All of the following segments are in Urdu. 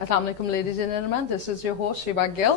Assalamu alaikum, ladies and gentlemen. This is your host Shiva Gill.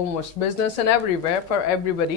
almost business and everywhere for everybody,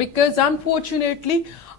because unfortunately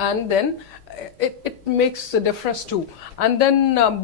And then it makes a difference too. And then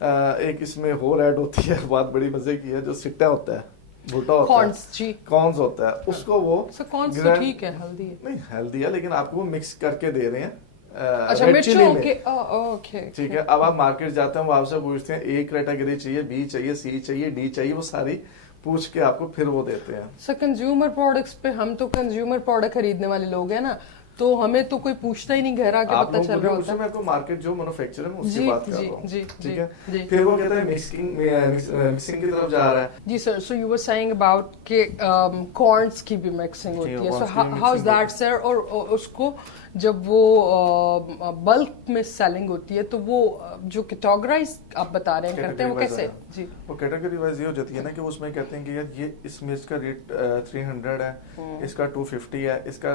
ایک اس میں اور ایڈ ہوتی ہے, بات بڑی مزے کی ہے, جو سٹا ہوتا ہے, بھٹا ہوتا کارنز جی, ہے, کارنز ہوتا ہے, اس کو وہ کارنز تو ٹھیک ہے, ہیلدی ہے, نہیں ہیلدی ہے لیکن آپ کو وہ مکس کر کے دے رہے ہیں اچھا ریڈ چلی مرچوں میں, کے, اوکے ٹھیک ہے. اب آپ مارکیٹ جاتے ہیں, وہ آپ سے پوچھتے ہیں اے کیٹیگری چاہیے, بی چاہیے, سی چاہیے, ڈی چاہیے, وہ ساری پوچھ کے آپ کو پھر وہ دیتے ہیں. سر کنزیومر پروڈکٹس پہ, ہم تو کنزیومر پروڈکٹ خریدنے والے لوگ ہیں نا, تو ہمیں تو کوئی پوچھتا ہی نہیں گھر آ کے پتہ چل رہا ہوتا ہے. میں آپ کو مارکیٹ جو مینوفیکچرر ہے اس کی جی بات کر جی رہا ہوں, جی ٹھیک ہے. جی. پھر وہ کہتا ہے مکسنگ کی طرف جا رہا ہے. جی sir, so you were seeing about کہ کارنز کی بھی مکسنگ ہوتی ہے, so how is that sir, اور اس کو جب وہ بلک میں سیلنگ ہوتی ہے تو وہ جو کیٹاگرائز آپ بتا رہے ہیں کرتے ہیں وہ کیسے؟ جی وہ کیٹیگری وائز یہ ہو جاتی ہے نا کہ اس میں کہتے ہیں کہ یار یہ اس مرچ کا ریٹ 300 ہے, اس کا 250 ہے, اس کا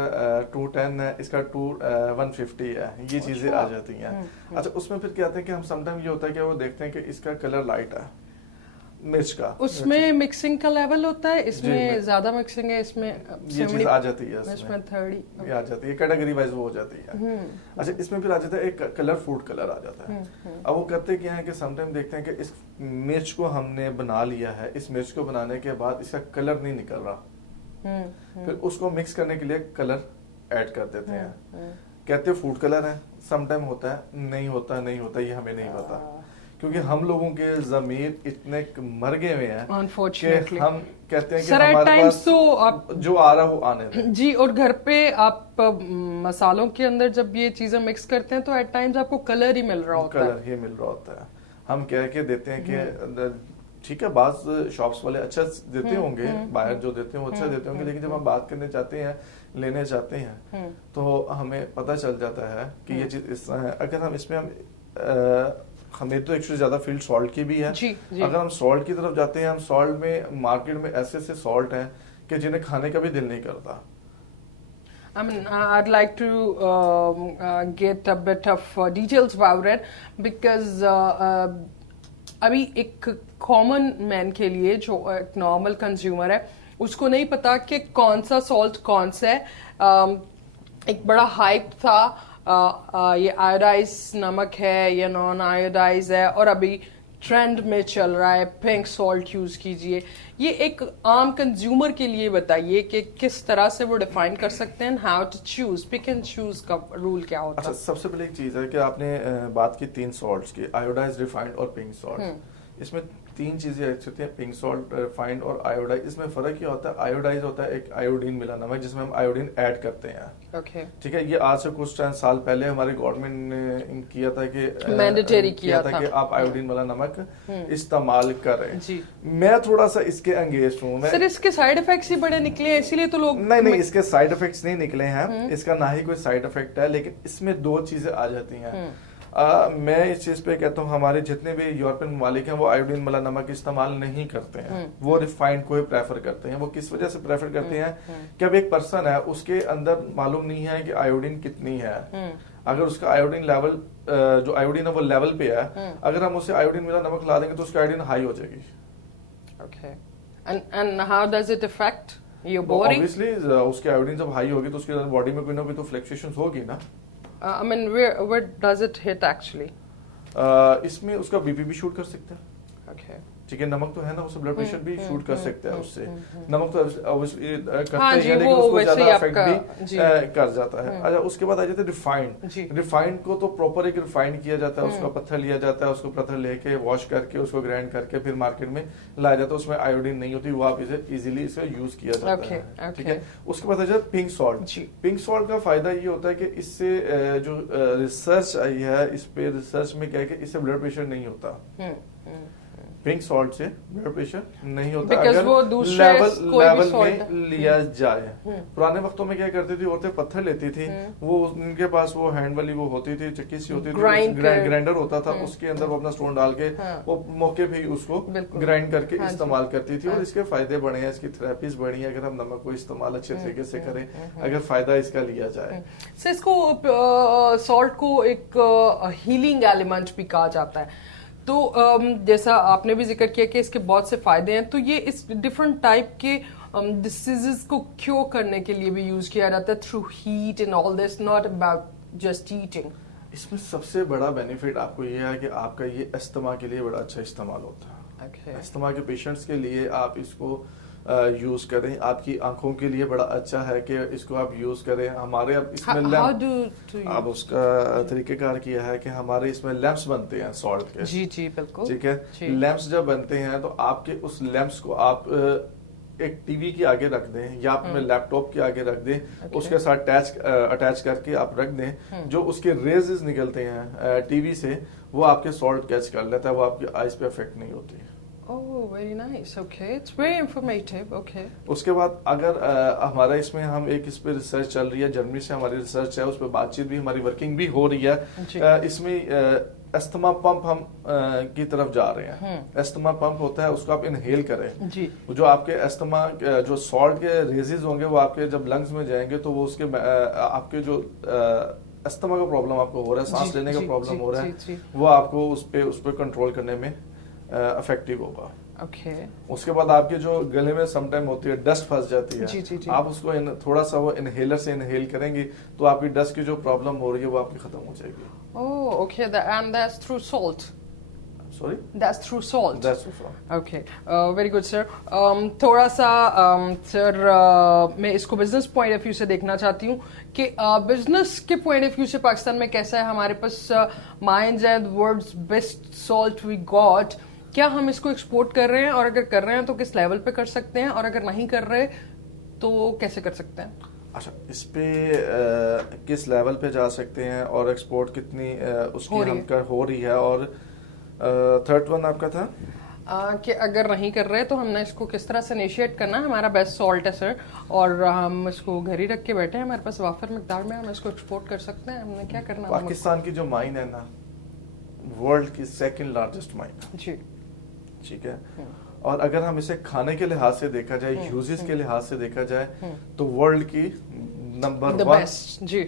210 ہے, اس کا 150 ہے, یہ چیزیں آ جاتی ہیں. اچھا اس میں پھر کیا ہیں کہ ہم سم ٹائم یہ ہوتا ہے کہ وہ دیکھتے ہیں کہ اس کا کلر لائٹ ہے مرچ کا, اس میں مکسنگ کا لیول ہوتا ہے, اس میں زیادہ مکسنگ ہے, اس میں یہ چیز آ جاتی ہے, اس میں 30 یہ آ جاتی ہے, کیٹیگری وائز وہ ہو جاتی ہے. اچھا اس میں پھر آ جاتا ہے ایک کلر, فوڈ کلر آ جاتا ہے. اب وہ کرتے کیا ہے کہ سم ٹائم دیکھتے ہیں کہ اس مرچ کو ہم نے بنا لیا ہے, اس مرچ کو بنانے کے بعد اس کا کلر نہیں نکل رہا, پھر اس کو مکس کرنے کے لیے کلر ایڈ کر دیتے ہیں, کہتے ہیں فوڈ کلر ہے, سم ٹائم ہوتا ہے, نہیں ہوتا, یہ ہمیں نہیں پتا, کیونکہ ہم لوگوں کے ضمیر اتنے مر گئے ہوئے ہیں کہ ہم کہتے ہیں کہ ہمارے پاس جو آ رہا وہ آنے دیں. جی, اور گھر پہ آپ مسالوں کے اندر جب یہ چیزیں مکس کرتے ہیں تو ایٹ ٹائمز آپ کو کلر ہی مل رہا ہوتا ہے, کلر ہی مل رہا ہوتا ہے. ہم کہہ کے دیتے ہیں کہ ٹھیک ہے, بعض شاپس والے اچھا دیتے ہوں گے, باہر جو دیتے ہیں وہ اچھا دیتے ہوں گے, لیکن جب ہم بات کرنے چاہتے ہیں, لینے چاہتے ہیں, تو ہمیں پتہ چل جاتا ہے کہ یہ چیز اس طرح ہے. اگر ہم اس میں ہمیں تو ایکچولی زیادہ فیلڈ سالٹ کی بھی ہے, اگر ہم سالٹ کی طرف جاتے ہیں, ہم سالٹ میں مارکیٹ میں ایسے سالٹ ہیں کہ جنہیں کھانے کا بھی دل نہیں کرتا. I mean, I'd like to get a bit of details about it because ابھی ایک کامن مین کے لیے جو ایک نارمل کنزیومر ہے اس کو نہیں پتا کہ کون سا سالٹ کون سا ہے. ایک بڑا ہائپ تھا یہ آیوڈائز نمک ہے یا نان آیوڈائز ہے, اور ابھی ٹرینڈ میں چل رہا ہے پنک سالٹ یوز کیجئے. یہ ایک عام کنزیومر کے لیے بتائیے کہ کس طرح سے وہ ڈیفائن کر سکتے ہیں, how to choose, pick and choose کا رول کیا ہوتا ہے؟ اچھا سب سے پہلے ایک چیز ہے کہ آپ نے بات کی 3 سالٹس کی, آیوڈائز, ریفائنڈ اور پنک سالٹ. اس میں 3 چیزیں ہوتی ہیں, پنک سالٹ, ریفائنڈ اور آیوڈائز. اس میں فرق کیا ہوتا ہے, آیوڈائز ہوتا ہے ایک آیوڈین ملا نمک جس میں ہم آیوڈین ایڈ کرتے ہیں, ٹھیک ہے. یہ آج سے کچھ چند سال پہلے ہماری گورنمنٹ نے کیا تھا کہ مینڈیٹری کیا تھا کہ آپ آیوڈین والا نمک استعمال کریں. میں تھوڑا سا اس کے انگیزڈ ہوں. سر اس کے سائیڈ افیکٹس ہی بڑے نکلے ہیں, اسی لیے تو لوگ نہیں, اس کے سائیڈ افیکٹس نہیں نکلے ہیں, اس کا نہ ہی کوئی سائیڈ افیکٹ ہے, لیکن اس میں 2 چیزیں آ جاتی ہیں. میں اس چیز پہ کہتا ہوں ہمارے جتنے بھی یورپین ممالک ہیں وہ آیوڈین والا نمک استعمال نہیں کرتے ہیں, وہ ریفائنڈ کو ہی پریفر کرتے ہیں. وہ کس وجہ سے پریفر کرتے ہیں کہ اب ایک پرسن ہے, اس کے اندر معلوم نہیں ہے کہ آیوڈین کتنی ہے. اگر اس کا آیوڈین لیول جو آیوڈین ہے وہ لیول پہ ہے, اگر ہم اسے آیوڈین والا نمک لا دیں گے تو اس کا آیوڈین ہائی ہو جائے گی. Okay. And how does it affect your body? Obviously اس کی آیوڈین جب ہائی ہوگی تو اس کے باڈی میں کوئی نہ کوئی تو فلیکچویشنز ہوگی نا. I mean, where does it hit actually? اس میں اس کا بی پی بھی شوٹ کر سکتا ہے. Okay. ٹھیک ہے, نمک تو ہے نا, اس سے بلڈ پریشر بھی شوٹ کر سکتا ہے. اس سے نمک تو کرتا ہاں ہی جی, ہے, لیکن اس کو زیادہ وہ افیکٹ بھی کر جاتا ہے. اچھا اس کے بعد آ جاتے ہیں ریفائنڈ. ریفائنڈ کو تو پراپر ایک ریفائنڈ کیا جاتا ہے, اس کا پتھر لیا جاتا ہے, اس کو پتھر لے کے واش کر کے اس کو گرائنڈ کر کے پھر مارکیٹ میں لایا جاتا ہے. اس میں آیوڈین نہیں ہوتی, وہ آپ اسے ایزیلی اس کا یوز کیا جاتا ہے. ٹھیک ہے. اس کے بعد آ جاتا ہے پنک سالٹ. پنک سالٹ کا فائدہ یہ ہوتا ہے کہ اس سے جو ریسرچ آئی ہے اس پہ, ریسرچ میں کیا ہے کہ اس سے بلڈ پریشر نہیں ہوتا. پنک سالٹ سے بلڈ پریشر نہیں ہوتا اگر لیول میں لیا جائے. پرانے وقتوں میں کیا کرتی تھی عورتیں, پتھر لیتی تھی, وہ ان کے پاس وہ ہینڈ والی وہ ہوتی تھی, چکی سی ہوتی تھی, گرائنڈر ہوتا تھا, اس کے اندر وہ اپنا اسٹون ڈال کے وہ موقع پہ اس کو گرائنڈ کر کے استعمال کرتی تھی. اور اس کے فائدے بڑھے ہیں, اس کی تھراپیز بڑھی ہیں اگر ہم نمک کو استعمال اچھے طریقے سے کریں, اگر فائدہ اس کا لیا جائے. اس کو سالٹ کو ایک ہیلنگ ایلیمنٹ بھی کہا جاتا ہے. تو جیسا آپ نے بھی ذکر کیا کہ اس کے بہت سے فائدے ہیں, تو یہ اس ڈفرنٹ ٹائپ کے ڈیزیزز کو کیور کرنے کے لیے بھی یوز کیا جاتا ہے through heat and all this, not about just eating. اس میں سب سے بڑا بینیفٹ آپ کو یہ ہے کہ آپ کا یہ استما کے لیے بڑا اچھا استعمال ہوتا ہے. استما کے پیشنٹس کے لیے آپ اس کو یوز کریں. آپ کی آنکھوں کے لیے بڑا اچھا ہے کہ اس کو آپ یوز کریں. ہمارے اب اس میں اب اس کا طریقہ کار کیا ہے کہ ہمارے اس میں لیمپس بنتے ہیں سالٹ کے. جی جی بالکل ٹھیک ہے. لیمپس جب بنتے ہیں تو آپ کے اس لیمپس کو آپ ایک ٹی وی کے آگے رکھ دیں یا اپنے لیپ ٹاپ کے آگے رکھ دیں. اس کے ساتھ اٹیچ کر کے آپ رکھ دیں. جو اس کے ریزز نکلتے ہیں ٹی وی سے وہ آپ کے سالٹ کیچ کر لیتا ہے. وہ آپ کی آئیز پہ افیکٹ نہیں ہوتی ہے. Oh, very nice. Okay, it's very informative. Okay. اس کے بعد اگر ہمارا اس میں ہم ایک اس پہ ریسرچ چل رہی ہے, جرمنی سے ہماری ریسرچ ہے, اس پہ بات چیت بھی ہماری ورکنگ بھی ہو رہی ہے. اس میں استما پمپ ہم کی طرف جا رہے ہیں. استما پمپ ہوتا ہے, اس کو آپ انہیل کریں. جو آپ کے استما جو سالٹ کے ریزز ہوں گے وہ آپ کے جب لنگز میں جائیں گے تو وہ اس کے آپ کے جو استما کا پرابلم آپ کو ہو رہا ہے, سانس لینے کا پرابلم ہو رہا ہے, وہ آپ کو اس پہ کنٹرول کرنے میں افیکٹو ہوگا. اس کے بعد آپ کے جو گلے میں سم ٹائم ہوتی ہے ڈسٹ پھنس جاتی ہے, آپ اس کو تھوڑا سا وہ انہیلر سے انہیل کریں گی تو آپ کی ڈسٹ کی جو پرابلم ہو رہی ہے وہ آپ کی ختم ہو جائے گی. Oh, okay, and that's through salt. Sorry? That's through salt. That's through salt. Okay, very good, sir. تھوڑا سا سر میں اس کو بزنس پوائنٹ آف ویو سے دیکھنا چاہتی ہوں کہ بزنس کے پوائنٹ آف ویو سے پاکستان میں کیسا ہے. ہمارے پاس mines and world's best salt we got. کیا ہم اس کو ایکسپورٹ کر رہے ہیں, اور اگر کر رہے ہیں تو کس لیول پہ کر سکتے ہیں, اور اگر نہیں کر رہے تو کیسے کر سکتے ہیں؟ اچھا, اس پہ کس لیول پہ جا سکتے ہیں اور ایکسپورٹ کتنی اس کی ہم کر ہو رہی ہے, اور تھرڈ ون آپ کا تھا کہ اگر نہیں کر رہے تو ہم نے اس کو کس طرح سے انیشیٹ کرنا. ہمارا بیسٹ سالٹ ہے سر, اور ہم اس کو گھر ہی رکھ کے بیٹھے ہیں, ہمارے پاس وافر مقدار میں, ہم اس کو ایکسپورٹ کر سکتے ہیں. ہم نے کیا کرنا؟ پاکستان کی جو مائن ہے نا, ورلڈ کی سیکنڈ لارجسٹ مائن ہے. جی ٹھیک ہے. اور اگر ہم اسے کھانے کے لحاظ سے دیکھا جائے, یوزز کے لحاظ سے دیکھا جائے تو ورلڈ کی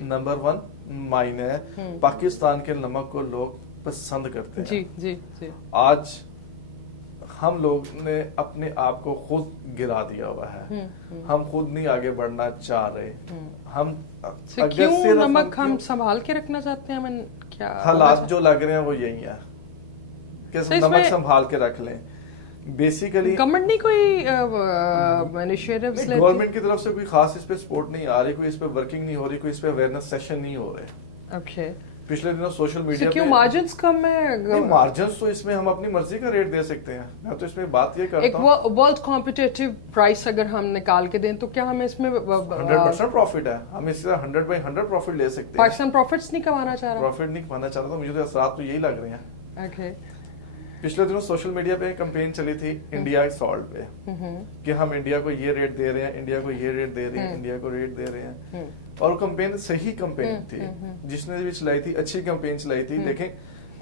نمبر ون مائن ہے. پاکستان کے نمک کو لوگ پسند کرتے ہیں. جی جی جی. آج ہم لوگ نے اپنے آپ کو خود گرا دیا ہوا ہے, ہم خود نہیں آگے بڑھنا چاہ رہے. ہم کیوں نمک ہم سنبھال کے رکھنا چاہتے ہیں؟ کیا حالات جو لگ رہے ہیں وہ یہی ہے کہ نمک سنبھال کے رکھ لیں. بیسیکلی گورنمنٹ نہیں کوئی انیشیٹیوز لیتی؟ گورنمنٹ کی طرف سے کوئی خاص اس پہ سپورٹ نہیں آ رہی, کوئی اس پہ ورکنگ نہیں ہو رہی, کوئی اس پہ اویئرنس سیشن نہیں ہو رہے. اوکے. پچھلے دنوں سوشل میڈیا پہ مارجنز کم ہے. مارجنز تو اس میں ہم اپنی مرضی کا ریٹ دے سکتے ہیں. میں تو اس میں بات یہ کرتا ہوں ایک ورلڈ کمپیٹیٹو پرائس اگر ہم نکال کے دیں تو کیا ہمیں اس میں 100% پروفٹ ہے. ہم اس سے 100/100 پروفٹ لے سکتے ہیں. پاکستان پروفٹس نہیں کمانا چاہ رہا, پروفٹ نہیں کمانا چاہ رہا, تو مجھے تو اثرات تو یہی لگ رہے ہیں. اوکے. پچھلے دنوں سوشل میڈیا پہ کمپین چلی تھی انڈیا سالٹ پہ کہ ہم انڈیا کو یہ ریٹ دے رہے ہیں, انڈیا کو یہ ریٹ دے رہے ہیں, انڈیا کو ریٹ دے رہے ہیں. اور کمپین صحیح کمپین تھی, جس نے بھی چلائی تھی اچھی کمپین چلائی تھی. لیکن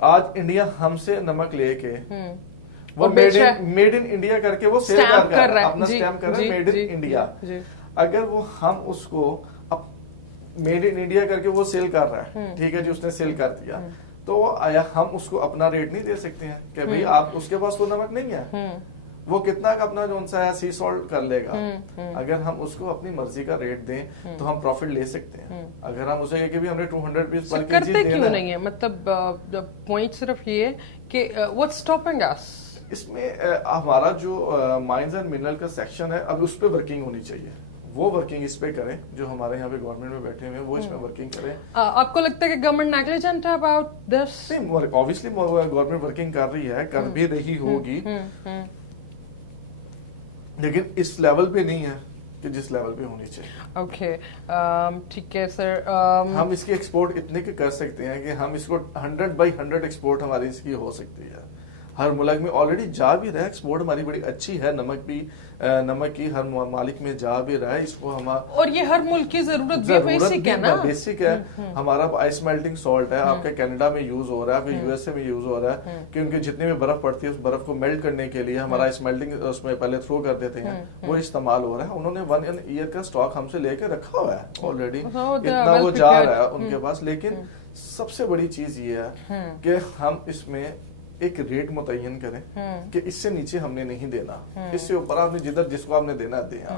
آج انڈیا ہم سے نمک لے کے وہ میڈ ان انڈیا کر کے وہ سیل کر رہا ہے, اپنا اسٹیمپ کر رہا ہے میڈ ان انڈیا. اگر وہ ہم اس کو میڈ ان انڈیا کر کے وہ سیل کر رہا ہے, ٹھیک ہے جی, اس نے سیل کر دیا, تو آیا ہم اس کو اپنا ریٹ نہیں دے سکتے ہیں کہ بھئی آپ اس کے پاس تو نمک نہیں ہے, وہ کتنا کا اپنا جو سا ہے سی سالٹ کر لے گا. اگر ہم اس کو اپنی مرضی کا ریٹ دیں تو ہم پروفٹ لے سکتے ہیں. اگر ہم اسے کہ ہم نے 200 روپیز پر کیجی دینا کیوں نہیں ہے, مطلب پوائنٹ صرف یہ ہے کہ what's stopping us. اس میں ہمارا جو مائنز اینڈ منرل کا سیکشن ہے, اب اس پہ ورکنگ ہونی چاہیے. وہ ورکنگ اس پہ کریں, جو ہمارے یہاں پہ گورنمنٹ میں بیٹھے ہوئے ہیں وہ اس میں ورکنگ کریں. آپ کو لگتا ہے کہ گورنمنٹ نیگلیجنٹ ہے about this? obviously government working کر رہی ہے, کر بھی رہی ہوگی, لیکن اس لیول پہ نہیں ہے کہ جس لیول پہ ہونی چاہیے. اوکے ٹھیک ہے سر. ہم اس کی ایکسپورٹ اتنے کے کر سکتے ہیں کہ ہم اس کو 100/100 ایکسپورٹ ہماری اس کی ہو سکتی ہے. ہر ملک میں آلریڈی جا بھی رہا ہے, ایکسپورٹ ہماری بڑی اچھی ہے. نمک کی ہر مالک میں جا بھی رہا ہے. اس کو اور یہ ہر ملک کی ضرورت بھی بیسک ہے نا, بیسک ہے. ہمارا آئس میلٹنگ سالٹ ہے, آپ کا کینیڈا میں یوز ہو رہا ہے, آپ کا یو ایس اے میں یوز ہو رہا ہے, کہ ان کی جتنی بھی برف پڑتی ہے اس برف کو میلٹ کرنے کے لیے ہمارا آئس میلٹنگ اس میں پہلے تھرو کر دیتے ہیں, وہ استعمال ہو رہا ہے. انہوں نے 1 ایئر کا اسٹاک ہم سے لے کے رکھا ہوا ہے آلریڈی, اتنا وہ جا رہا ہے ان کے پاس. لیکن سب سے بڑی چیز یہ ہے کہ ہم اس میں ایک ریٹ متعین کریں کہ اس سے نیچے ہم نے نہیں دینا, اس سے اوپر آپ نے جدھر جس کو آپ نے دینا دیا.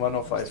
105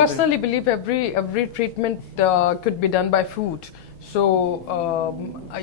personally believe every treatment could be done by food. So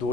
2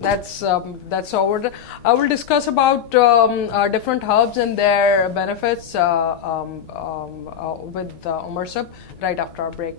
That's over. I will discuss about different herbs and their benefits with Umar Sab right after our break.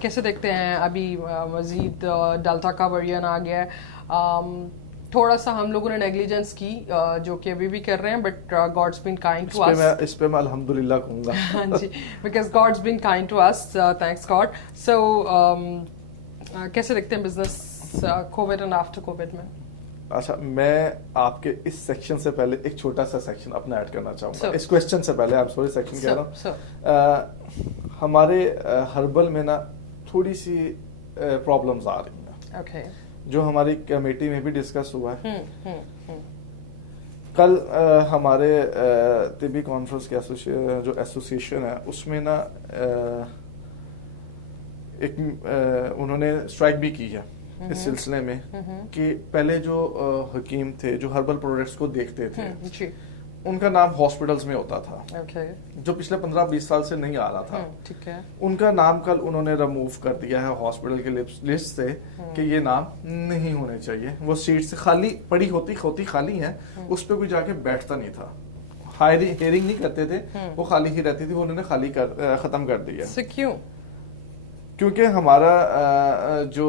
کیسے دیکھتے ہیں ابھی مزید ڈیلٹا کا ویرین آ گیا ہے, تھوڑا سا ہم لوگوں نے نیگلیجنس کی جو کہ ابھی بھی کر رہے ہیں, but God's been kind to us. اس پہ میں الحمدللہ کہوں گا. ہاں جی, because God's been kind to us, thanks God. So کیسے دیکھتے ہیں business Covid and after Covid میں؟ اچھا, میں آپ کے اس سیکشن سے پہلے ایک چھوٹا سا سیکشن اپنا ایڈ کرنا چاہوں گا اس کوسچن سے پہلے. آپ سوری سیکشن کہہ رہا ہوں. ہمارے ہربل میں نا تھوڑی سی پرابلمز آ رہی ہیں. اوکے. جو ہماری کمیٹی میں بھی ڈسکس ہوا ہے. کل ہمارے طبی کانفرنس کے جو ایسوسیشن ہے اس میں نا ایک انہوں نے اسٹرائک بھی کی ہے اس سلسلے میں کہ پہلے جو حکیم تھے جو ہربل پروڈکٹس کو دیکھتے تھے ان کا نام ہاسپٹلز میں ہوتا تھا, جو پچھلے 15-20 سال سے نہیں آ رہا تھا. ٹھیک ہے. ان کا نام کل انہوں نے ریموو کر دیا ہے ہاسپٹل کے لسٹ سے کہ یہ نام نہیں ہونے چاہیے. وہ سیٹ سے خالی پڑی ہوتی خالی ہیں, اس پہ کوئی جا کے بیٹھتا نہیں تھا, ہیئرنگ نہیں کرتے تھے, وہ خالی ہی رہتی تھی. وہ انہوں نے ختم کر دیا. کیوں؟ کیونکہ ہمارا جو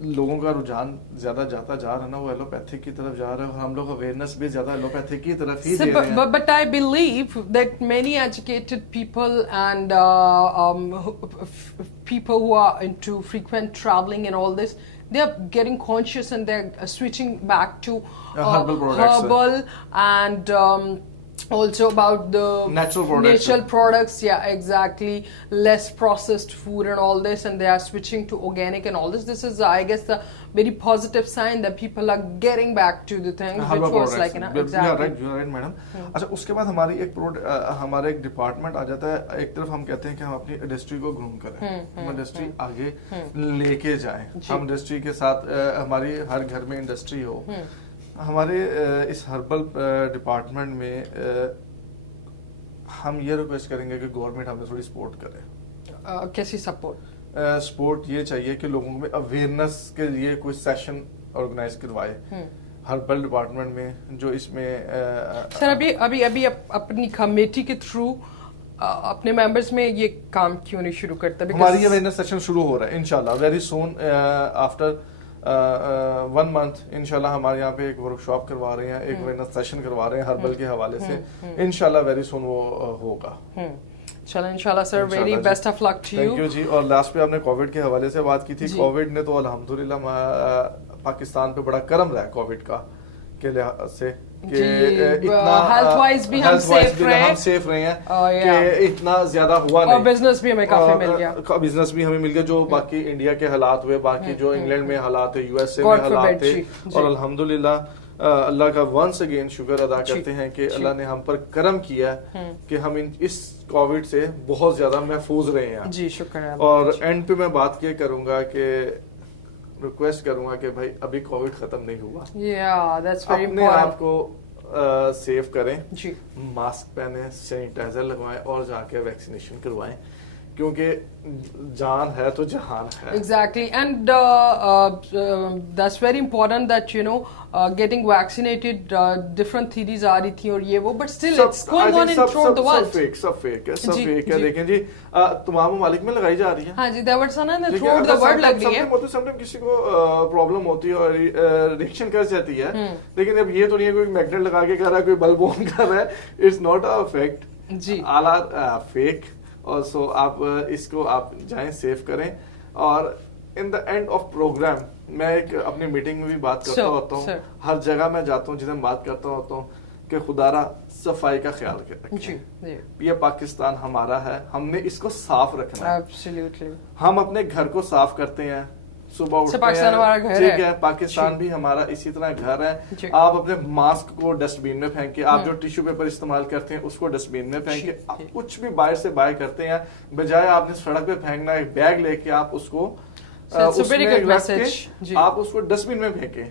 لوگوں کا رجحان زیادہ جاتا جا رہا ہے نا وہ ایلوپیتھک کی طرف جا رہا ہے, اور ہم لوگ اویئرنس بھی زیادہ ایلوپیتھک کی طرف ہی دے رہے ہیں. But I believe that many educated people and people who are into frequent traveling and all this, they are getting conscious and they're switching back to herbal products, herbal and also about the natural products. Yeah, exactly. Less processed food and all this, and they are switching to organic and all this. This is, I guess, the very positive sign that people are getting back to the thing which was like, exactly. You're right, madam. اچھا, اس کے بعد ہمارا ایک ڈپارٹمنٹ آ جاتا ہے. ایک طرف ہم کہتے ہیں کہ ہم اپنی انڈسٹری کو گروم کریں, ہم انڈسٹری آگے لے کے جائیں, ہم انڈسٹری کے ساتھ, ہماری ہر گھر میں انڈسٹری ہو. ہمارے اس ہربل ڈپارٹمنٹ میں ہم یہ ریکویسٹ کریں گے کہ گورنمنٹ ہمیں تھوڑی سپورٹ کرے. کیسی سپورٹ؟ سپورٹ یہ چاہیے کہ لوگوں میں اویئرنس کے لیے کوئی سیشن آرگنائز کروائے ہربل ڈپارٹمنٹ میں, جو اس میں سر ابھی اپنی کمیٹی کے تھرو اپنے ممبرز میں یہ کام کیوں نہیں شروع کرتا؟ ہماری اویئرنس سیشن شروع ہو رہا ہے انشاءاللہ ویری سون. آفٹر 1 month انشاءاللہ ہمارے یہاں پہ ایک ورک شاپ کروا رہے ہیں, ایک اویئرنس سیشن کروا رہے ہیں ہربل کے حوالے سے. انشاءاللہ ویری سون وہ ہوگا. چلیں انشاءاللہ sir, very best of luck to you. Thank you جی. اور لاسٹ پہ آپ نے کووڈ کے حوالے سے بات کی تھی. کووڈ نے تو الحمدللہ پاکستان پہ بڑا کرم رہا ہے کووڈ کا کے لحاظ سے کہ ہیلتھ وائز بھی ہم سیف رہے ہیں کہ اتنا زیادہ ہوا نہیں, اور بزنس بھی ہمیں کافی مل گیا. بزنس بھی ہمیں مل گیا. جو باقی انڈیا کے حالات ہوئے, باقی جو انگلینڈ میں حالات تھے, USA میں حالات تھے, اور الحمدللہ اللہ کا ونس اگین شکر ادا کرتے ہیں کہ اللہ نے ہم پر کرم کیا کہ ہم اس کووڈ سے بہت زیادہ محفوظ رہے ہیں. جی شکر ہے. اور اینڈ پہ میں بات یہ کروں گا کہ ریکویسٹ کروں گا کہ بھائی ابھی کووڈ ختم نہیں ہوا, اپنے آپ کو سیف کریں, ماسک پہنیں, سینیٹائزر لگوائیں اور جا کے ویکسینیشن کروائیں, کیونکہ جان ہے تو جہان ہے. Exactly, and that's very important that getting vaccinated, different theories آ رہی تھیں اور یہ وہ, but still it's going on in throughout the world. Sub fake ہے. دیکھیں جی تمام ممالک میں لگائی جا رہی ہے. ہاں جی, throughout the world لگ رہی ہے. Sometimes کسی کو پرابلم ہوتی ہے اور ریئیکشن کر جاتی ہے, لیکن اب یہ تو نہیں ہے کوئی میگنیٹ لگا کے کر رہا ہے, کوئی بلب آن کر رہا ہے. اٹس ناٹ اے فیکٹ, جی فیک. اور سو آپ اس کو آپ جائیں سیف کریں. اور ان دا اینڈ آف پروگرام میں ایک اپنی میٹنگ میں بھی بات کرتا ہوتا ہوں, ہر جگہ میں جاتا ہوں جسے میں بات کرتا ہوتا ہوں کہ خدا را صفائی کا خیال رکھیں. یہ پاکستان ہمارا ہے, ہم نے اس کو صاف رکھنا ہے. ہم اپنے گھر کو صاف کرتے ہیں, صبح اٹھتے ہیں, ٹھیک ہے, پاکستان بھی ہمارا اسی طرح گھر ہے. آپ اپنے ماسک کو ڈسٹ بین میں پھینکیں, آپ جو ٹیشو پیپر استعمال کرتے ہیں اس کو ڈسٹ بین میں پھینکیں. آپ کچھ بھی باہر سے بائی کرتے ہیں, بجائے آپ نے سڑک پہ پھینکنا, ایک بیگ لے کے آپ اس کو آپ اس کو ڈسٹ بین میں پھینکیں.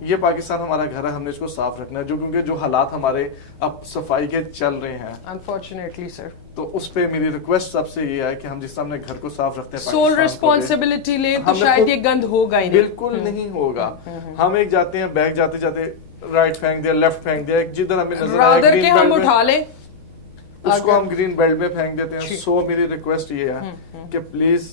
یہ پاکستان ہمارا گھر ہے, ہم نے اس کو صاف رکھنا ہے, کیونکہ جو حالات ہمارے اب صفائی کے چل رہے ہیں انفارچونیٹلی سر, تو اس پہ میری ریکویسٹ سب سے یہ ہے کہ ہم جس طرح اپنے گھر کو صاف رکھتے ہیں سول ریسپانسبلٹی لیں تو شاید یہ گند ہوگا ہی نہیں. بالکل نہیں ہوگا. ہم ایک جاتے ہیں, بیگ جاتے جاتے رائٹ پھینک دیا, لیفٹ پھینک دیا, جدھر ہمیں نظر رادر کے ہم اٹھا لیں اس کو ہم گرین بیلٹ میں پھینک دیتے ہیں. سو میری ریکویسٹ یہ ہے کہ please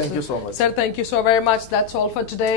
Thank you so much. Sir, thank you so very much. That's all for today.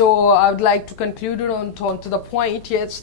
So I would like to conclude it on to the point. Yes,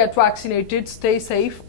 Get vaccinated. Stay safe.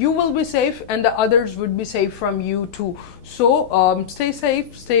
you will be safe and the others would be safe from you too. So stay safe, stay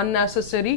unnecessary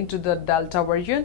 into the Delta version.